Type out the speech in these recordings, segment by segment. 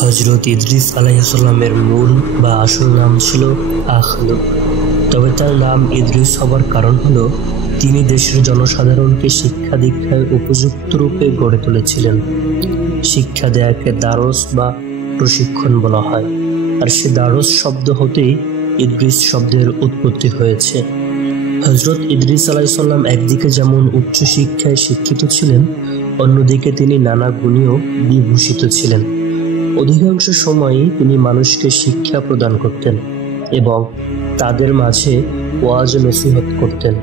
হযরত ইদ্রিস আলাইহিস সালামের মূল বা আসল নাম ছিল আখলুক। তবে তার নাম ইদ্রিস হবার কারণ হলো তিনি দেশের জনসাধারণকে শিক্ষা দীক্ষায় উপযুক্ত রূপে গড়ে তুলেছিলেন। শিক্ষা দেয়াকে দারস বা প্রশিক্ষণ বলা হয়, আর সে দারস শব্দ হতেই ইদ্রিস শব্দের উৎপত্তি হয়েছে। হযরত ইদ্রিস আলাইহিস সালাম একদিকে যেমন উচ্চ শিক্ষায় শিক্ষিত ছিলেন, অন্যদিকে তিনি নানা গুণেও বিভূষিত ছিলেন। অধিকাংশ সময়ই তিনি মানুষকে শিক্ষা প্রদান করতেন এবং তাদের মাঝে ওয়াজ নসিহত করতেন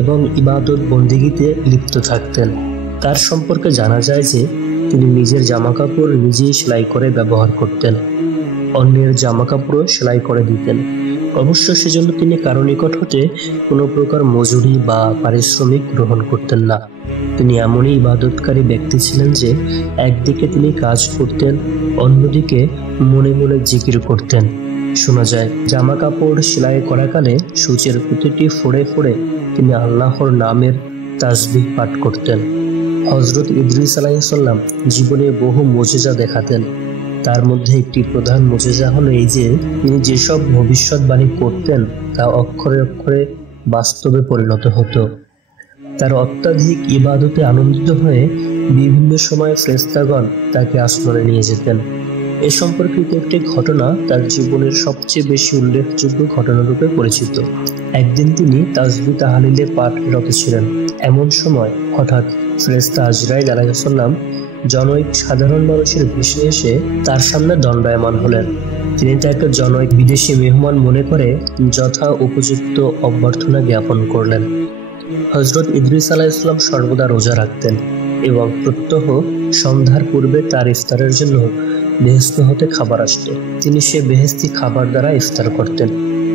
এবং ইবাদত বন্দেগীতে লিপ্ত থাকতেন। তার সম্পর্কে জানা যায় যে তিনি নিজের জামাকাপড় নিজেই সেলাই করে ব্যবহার করতেন, অন্যের জামাকাপড়ও সেলাই করে দিতেন। অবশ্য সেজন্য তিনি কারো নিকট হতে কোনো প্রকার মজুরি বা পারিশ্রমিক গ্রহণ করতেন না। তিনি এমনই ইবাদতকারী ব্যক্তি ছিলেন যে একদিকে তিনি কাজ করতেন, অন্যদিকে মনে মনে জিকির করতেন। শোনা যায় জামা কাপড় সেলাই করাকালে সূচের প্রতিটি ফোড়ে ফোড়ে তিনি আল্লাহর নামের তাসবিহ পাঠ করতেন। হযরত ইদ্রিস আলাইহিস সালাম জীবনে বহু মুজিজা দেখাতেন। তার মধ্যে একটি প্রধান মুজিজা হলো এই যে তিনি যেসব ভবিষ্যৎবাণী করতেন তা অক্ষরে অক্ষরে বাস্তবে পরিণত হতো। তার অত্যাধিক ইবাদতে আনন্দিত হয়ে বিভিন্ন সময় ফেরেশতাগণ তাকে আসমানে নিয়ে যেতেন। এ সম্পর্কিত একটি ঘটনা তার জীবনের সবচেয়ে বেশি উল্লেখযোগ্য ঘটনারূপে পরিচিত। একদিন তিনি তাসবিহ তাহলিলে পাঠরত ছিলেন। এমন সময় হঠাৎ ফেরেশতা আজরাইল আলাইহিস সালাম জনৈক সাধারণ মানুষের বেশে এসে তার সামনে দণ্ডায়মান হলেন। তিনি তাকে জনৈক বিদেশি মেহমান মনে করে যথা উপযুক্ত অভ্যর্থনা জ্ঞাপন করলেন। হযরত ইদ্রিস আলাইহিস সালাম সর্বদা রোজা রাখতেন এবং প্রত্যহ সন্ধ্যার পূর্বে তার ইফতারের জন্য বেহেশত হতে খাবার আসত। তিনি সে বেহেশতি খাবার দ্বারা ইফতার করতেন।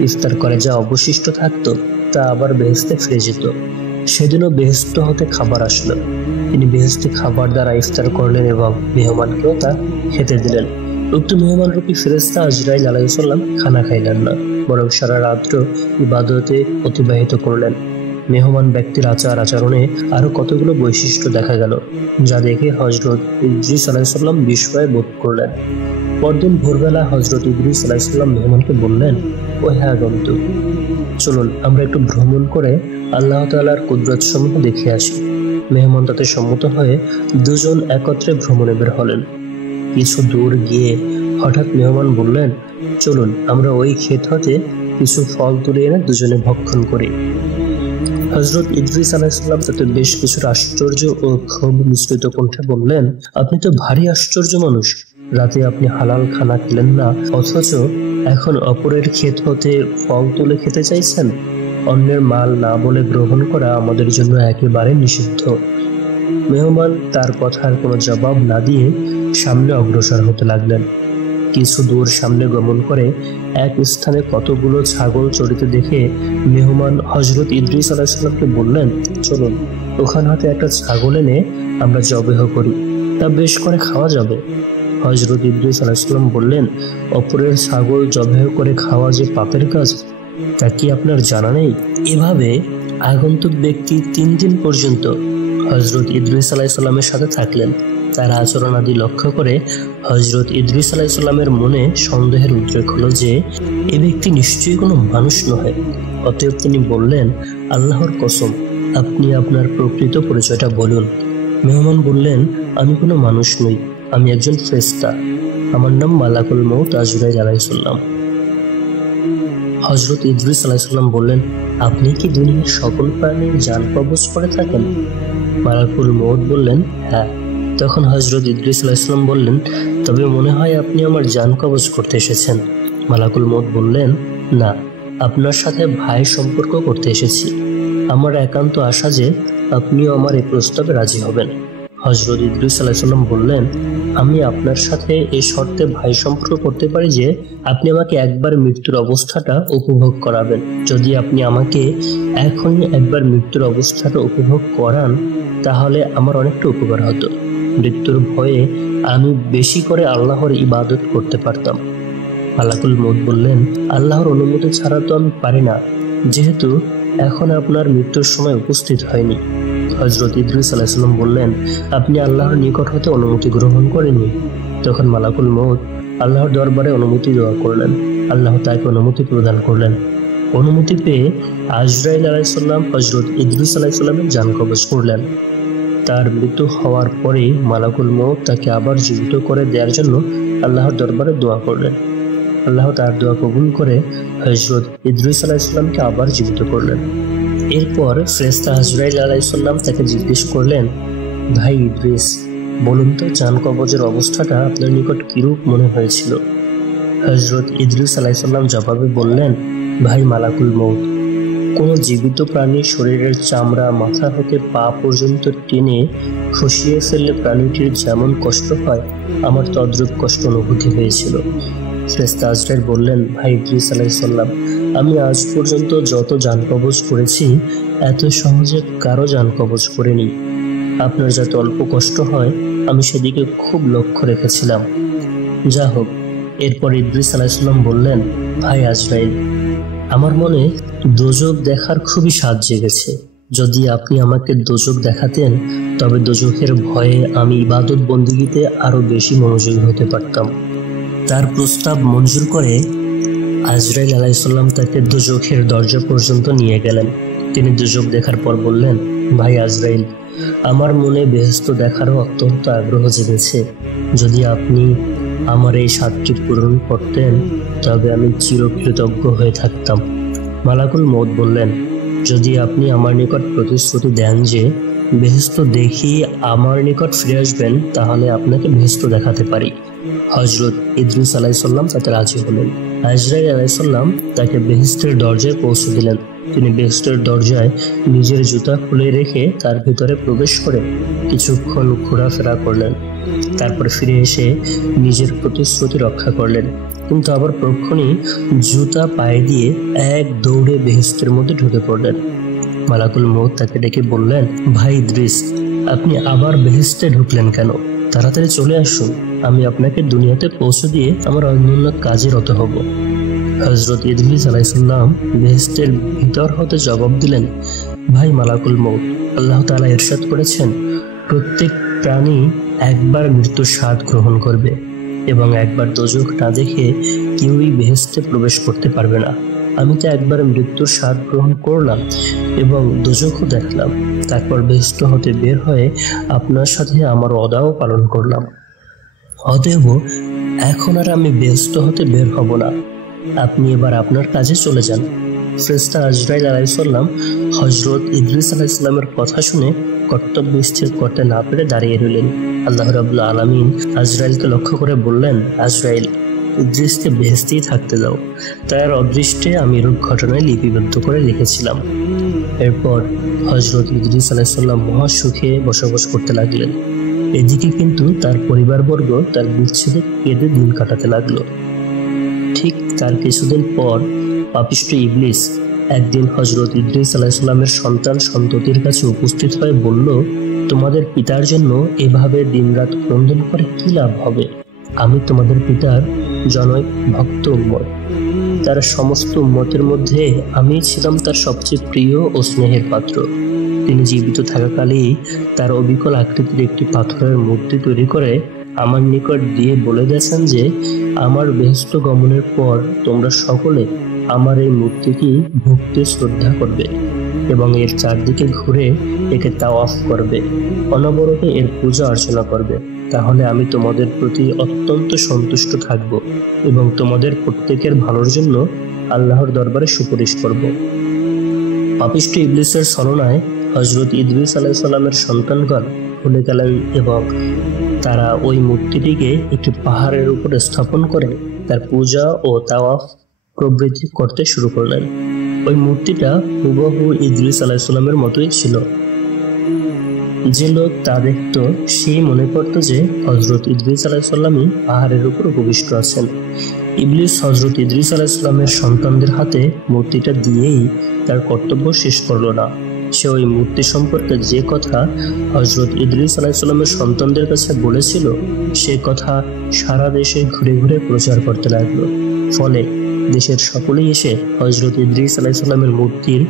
ইফতার করে যা অবশিষ্ট থাকতো তা আবার বেহেশতে ফিরে যেত। সেদিনও বেহেশত হতে খাবার আসলো। তিনি বেহেশতি খাবার দ্বারা ইফতার করলেন এবং মেহমানকেও তা খেতে দিলেন। উক্ত মেহমানরূপী ফেরেশতা আজরাইল আলাইহিস সালাম খানা খাইলেন না, বরং সারা রাত্র ইবাদতে অতিবাহিত করলেন। মেহমান ব্যক্তির আচার আচরণে আরো কতগুলো বৈশিষ্ট্য দেখা গেল, যা দেখে হযরত ইদ্রিস আলাইহিস সালাম বিস্ময় বোধ করলেন। পরদিন ভোরবেলা হযরত ইদ্রিস আলাইহিস সালাম মেহমানকে বললেন, ও হ্যাঁ আগন্তুক, চলুন আমরা একটু ভ্রমণ করে আল্লাহ তাআলার কুদরত সমূহ দেখে আসি। মেহমান তাতে সম্মত হয়ে দুজন একত্রে ভ্রমণে বের হলেন। কিছু দূর গিয়ে হঠাৎ মেহমান বললেন, চলুন আমরা ওই ক্ষেত হতে কিছু ফল তুলে এনে দুজনে ভক্ষণ করি। হযরত ইদ্রিস আলাইহিস সালাম তাতে বেশ কিছু আশ্চর্য ও ক্ষোভ মিশ্রিত কণ্ঠে বললেন, আপনি তো ভারী আশ্চর্য মানুষ। রাতে আপনি হালাল খানা খেলেন না, অথচ এখন অপরের ক্ষেত হতে ফল তুলে খেতে চাইছেন। অন্যের মাল না বলে গ্রহণ করা আমাদের জন্য একেবারে নিষিদ্ধ। মেহমান তার কথার কোনো জবাব না দিয়ে সামনে অগ্রসর হতে লাগলেন। কিছু দূর সামনে গমন করে এক স্থানে কতগুলো ছাগল চড়িতে দেখে মেহমান হযরত ইদ্রিস আলাইহিস সালামকে বললেন, চলুন ওখান হতে একটা ছাগল এনে আমরা জবেহ করি, তা বেশ করে খাওয়া যাবে। হযরত ইদ্রিস আলাইহিস সালাম বললেন, অপরের ছাগল জবেহ করে খাওয়া যে পাপের কাজ, তা কি আপনার জানা নেই? এভাবে আগন্তুক ব্যক্তি 3 দিন পর্যন্ত হযরত ইদ্রিস আলাইহিস সালামের সাথে থাকলেন। তার আচরণ আদি লক্ষ্য করে হযরত ইদ্রিস আলাইহিস সালামের মনে সন্দেহের উদ্রেক হলো যে এ ব্যক্তি নিশ্চয়ই কোনো মানুষ নয়। অতএব তিনি বললেন, আল্লাহর কসম, আপনি আপনার প্রকৃত পরিচয়টা বলুন। মেহমান বললেন, আমি কোনো মানুষ নই, আমি একজন ফেরেশতা। আমার নাম মালাকুল মউত আজরাইল আলাইহিস সালাম। হযরত ইদ্রিস আলাইহিস সালাম বললেন, আপনি কি দুনিয়ার সকল প্রাণীর জান কবজ করে থাকেন? মালাকুল মউত বললেন, হ্যাঁ। তখন হযরত ইদ্রিস আলাইহিস সালাম বললেন, তবে মনে হয় আপনি আমার জান কবজ করতে এসেছেন। মালাকুল মউত বললেন, না, আপনার সাথে ভাই সম্পর্ক করতে এসেছি। আমার একান্ত আশা যে আপনিও আমার এই প্রস্তাবে রাজি হবেন। হযরত ইদ্রিস আলাইহিস সালাম বললেন, আমি আপনার সাথে এই শর্তে ভাই সম্পর্ক করতে পারি যে আপনি আমাকে একবার মৃত্যুর অবস্থাটা উপভোগ করাবেন। যদি আপনি আমাকে এখনই একবার মৃত্যুর অবস্থাটা উপভোগ করান তাহলে আমার অনেকটা উপকার হতো। মৃত্যুর ভয়ে আমি বেশি করে আল্লাহর ইবাদত করতে পারতাম। মালাকুল মউত বললেন, আল্লাহর অনুমতি ছাড়া তো আমি পারি না, যেহেতু এখন আপনার মৃত্যুর সময় উপস্থিত হয়নি। হযরত ইদ্রিস আলাইহিস সালাম বললেন, আপনি আল্লাহর নিকট হতে অনুমতি গ্রহণ করেননি। তখন মালাকুল মউত আল্লাহর দরবারে অনুমতি দোয়া করলেন। আল্লাহ তাকে অনুমতি প্রদান করলেন। অনুমতি পেয়ে আজরাইল আলাইহিস সালাম হযরত ইদ্রিস আলাইহিস সালামের জান কবজ করলেন। তার মৃত্যু হওয়ার পরে মালাকুল মউত তাকে আবার জীবিত করে দেওয়ার জন্য আল্লাহর দরবারে দোয়া করলেন। আল্লাহ তার দোয়া কবুল করে হযরত ইদ্রিস আলাইহিস সালামকে আবার জীবিত করলেন। এরপর ফেরেশতা আজরাইল আলাইহিস সালাম তাকে জিজ্ঞেস করলেন, ভাই ইদ্রিস, বলুন তো জান কবজের অবস্থাটা আপনার নিকট কিরূপ মনে হয়েছিল? হযরত ইদ্রিস আলাইহিস সালাম জবাবে বললেন, ভাই মালাকুল মউত, কোনো জীবিত প্রাণীর শরীরের চামড়া মাথা হতে পা পর্যন্ত টেনে খসিয়ে ফেললে প্রাণীটির যেমন কষ্ট হয়, আমার তদ্রূপ কষ্ট অনুভূতি হয়েছিল। ফেরেশতা আজরাইল বললেন, ভাই ইদ্রিস আলাইহিস সালাম, আমি আজ পর্যন্ত যত জান কবজ করেছি এত সহজে কারো জান কবজ করিনি। আপনার যাতে অল্প কষ্ট হয় আমি সেদিকে খুব লক্ষ্য রেখেছিলাম। যা হোক, এরপর ইদ্রিস আলাইহিস সালাম বললেন, ভাই আজরাইল, আমার মনে দোজখ দেখার খুবই স্বাদ জেগেছে। যদি আপনি আমাকে দোজখ দেখাতেন তবে দোজখের ভয়ে আমি ইবাদত বন্দেগীতে আরো বেশি মনোযোগী হতে পারতাম। তার প্রস্তাব মঞ্জুর করে আজরাইল আলাইহিস সালাম তাকে দোজখের দরজা পর্যন্ত নিয়ে গেলেন। তিনি দোজখ দেখার পর বললেন, ভাই আজরাইল, আমার মনে বেহেশত দেখারও অত্যন্ত আগ্রহ জেগেছে। যদি আপনি আমার এই স্বাদটি পূরণ করতেন তবে আমি চিরকৃতজ্ঞ হয়ে থাকতাম। মালাকুল মউত বললেন, যদি আপনি আমার নিকট প্রতিশ্রুতি দেন যে বেহেশত দেখি আমার নিকট ফিরে আসবেন তাহলে আপনাকে বেহেশত দেখাতে পারি। হযরত ইদ্রিস আলাইহিস সালাম তাতে রাজি হলেন। আজরাইল আলাইহিস সালাম তাকে বেহেশতের দরজায় পৌঁছে দিলেন। তিনি বেহেশতের দরজায় নিজের জুতা খুলে রেখে তার ভিতরে প্রবেশ করে কিছুক্ষণ ঘোরাফেরা করলেন। তারপর ফিরে এসে নিজের প্রতিশ্রুতি রক্ষা করলেন, কিন্তু আবার পরক্ষণই জুতা পায়ে দিয়ে এক দৌড়ে বেহেশতের মধ্যে ঢুকে পড়লেন। মালাকুল মউত তাকে ডেকে বললেন, ভাই ইদ্রিস, আপনি আবার বেহেশতে ঢুকলেন কেন? তাড়াতাড়ি চলে আসুন, আমি আপনাকে দুনিয়াতে পৌঁছে দিয়ে আমার অন্যান্য কাজে রত হব। হযরত ইদ্রিস আলাইহিস সালাম বেহেশতের ভিতর হতে জবাব দিলেন, ভাই মালাকুল মউত, আল্লাহ তাআলা ইরশাদ করেছেন, প্রত্যেক প্রাণী একবার মৃত্যুর স্বাদ গ্রহণ করবে এবং একবার দোজখ না দেখে কেউই বেহেশতে প্রবেশ করতে পারবে না। আমি তো একবার মৃত্যুর স্বাদ গ্রহণ করলাম এবং দোজখও দেখলাম, তারপর বেহেশত হতে বের হয়ে আপনার সাথে আমার ওয়াদাও পালন করলাম। অতএব এখন আর আমি বেহেশত হতে বের হব না। আপনি এবার আপনার কাজে চলে যান। ফেরেশতা আজরাইল আলাইহিস সালাম হযরত ইদ্রিস আলাইহিস সালামের কথা শুনে কর্তব্য স্থির করতে না পেরে দাঁড়িয়ে রইলেন। আল্লাহ রাব্বুল আলামিন আজরাইলকে লক্ষ্য করে বললেন, আজরাইল, ইদ্রিসকে বেহেশতেই থাকতে দাও। তার অদৃষ্টে আমি রূপ ঘটনায় লিপিবদ্ধ করে লিখেছিলাম। এরপর হযরত ইদ্রিস আলাইহিস সালাম মহা সুখে বসবাস করতে লাগলেন। এদিকে কিন্তু তার পরিবারবর্গ তার বিচ্ছেদে কেঁদে দিন কাটাতে লাগলো। ঠিক তার কিছুদিন পর পাপিষ্ঠ ইবলিস একদিন হযরত ইদ্রিস আলাইহিস সালামের সন্তান সন্ততির কাছে উপস্থিত হয়ে বলল, তোমাদের পিতার জন্য এভাবে দিনরাত ক্রন্দন করে কি লাভ হবে? আমি তোমাদের পিতার জনৈক ভক্ত উম্মত। তার সমস্ত উম্মতের মধ্যে আমি ছিলাম তার সবচেয়ে প্রিয় ও স্নেহের পাত্র। তিনি জীবিত থাকাকালেই তার অবিকল আকৃতির একটি পাথরের মূর্তি তৈরি করে আমার নিকট দিয়ে বলে গেছেন যে আমার বেহেশত গমনের পর তোমরা সকলে আমার এই মূর্তিকে ভক্তি শ্রদ্ধা করবে এবং এর চারদিকে ঘুরে একে তাওয়াফ করবে, অনবরত এর পূজা অর্চনা করবে। তাহলে আমি তোমাদের প্রতি অত্যন্ত সন্তুষ্ট থাকব এবং তোমাদের প্রত্যেকের ভালোর জন্য আল্লাহর দরবারে সুপারিশ করব। পাপিষ্ঠ ইবলিসের ছলনায় হযরত ইদ্রিস আলাইহিস সালামের সন্তানগণ ভুলে গেলেন এবং তারা ওই মূর্তিটিকে একটি পাহাড়ের উপর স্থাপন করে তার পূজা ও তাওয়াফ প্রবৃত্তি করতে শুরু করলেন। ওই মূর্তিটা হুবহু ইদ্রিস আলাইহিস সালামের মতোই ছিল। যে লোক তা দেখত সেই মনে করত যে হযরত ইদ্রিস আলাইহিস সালামই পাহাড়ের উপর উপবিষ্ট আছেন। ইবলিস হযরত ইদ্রিস আলাইহিস সালামের সন্তানদের হাতে মূর্তিটা দিয়েই তার কর্তব্য শেষ করলো না। সে ওই মূর্তি সম্পর্কে যে কথা হযরত ইদ্রিস আলাইহিস সালামের সন্তানদের কাছে বলেছিল সে কথা সারা দেশে ঘুরে ঘুরে প্রচার করতে লাগলো। ফলে দেশের সকলেই এসে হযরত ইদ্রিস আলাইহিস সালামের মূর্তির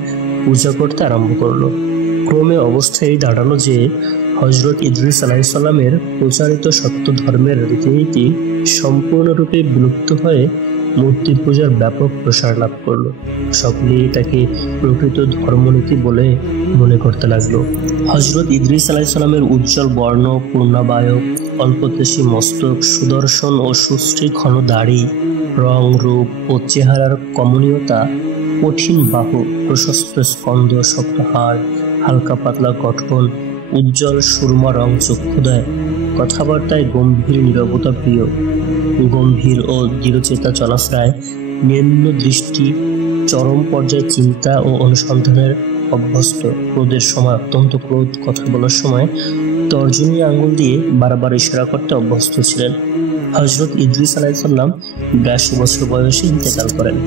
পূজা করতে আরম্ভ করলো। ক্রমে অবস্থায় দাঁড়ালো যে হযরত ইদ্রিস আলাইহিস সালামের প্রচারিত সত্য ধর্মের রীতিনীতি সম্পূর্ণরূপে বিলুপ্ত হয়ে মূর্তি পূজার ব্যাপক প্রসার লাভ করলো। সকলেই তাকে প্রকৃত ধর্মনীতি বলে মনে করতে লাগলো। হযরত ইদ্রিস আলাইহিস সালামের উজ্জ্বল বর্ণ, পূর্ণাবায়, অল্পদেশী মস্তক, সুদর্শন ও সুশ্রী ঘন দাড়ি, রং, রূপ ও চেহারার কমনীয়তা, কঠিন বাহু, প্রশস্ত স্কন্ধ, শক্ত হাড়, হালকা পাতলা গঠন, উজ্জ্বল সুরমা রং চক্ষুদয়, কথাবার্তায় গম্ভীর নীরবতা প্রিয়, গম্ভীর ও দৃঢ়চেতা চলাফেরায় নিম্ন দৃষ্টি, চরম পর্যায়ে চিন্তা ও অনুসন্ধানের অভ্যস্ত, ক্রোধের সময় অত্যন্ত ক্রোধ, কথা বলার সময় তর্জনী আঙ্গুল দিয়ে বারবার ইশারা করতে অভ্যস্ত ছিলেন। হযরত ইদ্রিস আলাইহিস সালাম 82 বছর বয়সে ইন্তেকাল করেন।